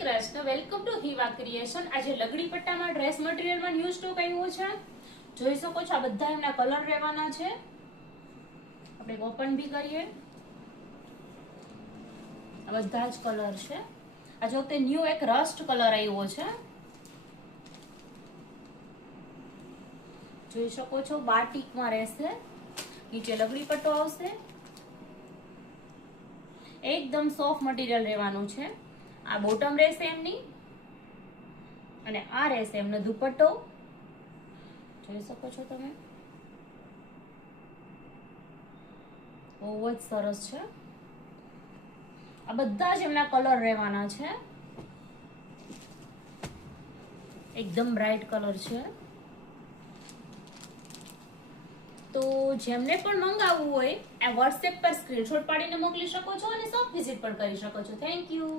Krishna, welcome to Hiva creation. આજે લગડી પટ્ટામાં ડ્રેસ મટીરિયલમાં ન્યૂ સ્ટોક આવ્યો છે। જોઈ શકો છો, આ બધા એમના કલર રહેવાના છે। આપણે ઓપન બી કરીએ, આ બધા જ કલર છે। આ જો તે ન્યૂ એક રસ્ટ કલર આવ્યો છે, જોઈ શકો છો। બાટિકમાં રહેશે, નીચે લગડી પટ્ટો આવશે, એકદમ સોફ્ટ મટીરિયલ રહેવાનું છે। આ બોટમ રહેશે એમની, અને આ રહેશે એમનો દુપટ્ટો, જોઈ શકો છો તમે। બહુ જ સરસ છે। આ બધા જ એમના કલર રહેવાના છે, એકદમ બ્રાઇટ કલર છે। તો જેમને પણ મંગાવવું હોય, આ વોટ્સએપ પર સ્ક્રીનશોટ પાડીને મોકલી શકો છો અને શોપ વિઝિટ પણ કરી શકો છો। Thank you.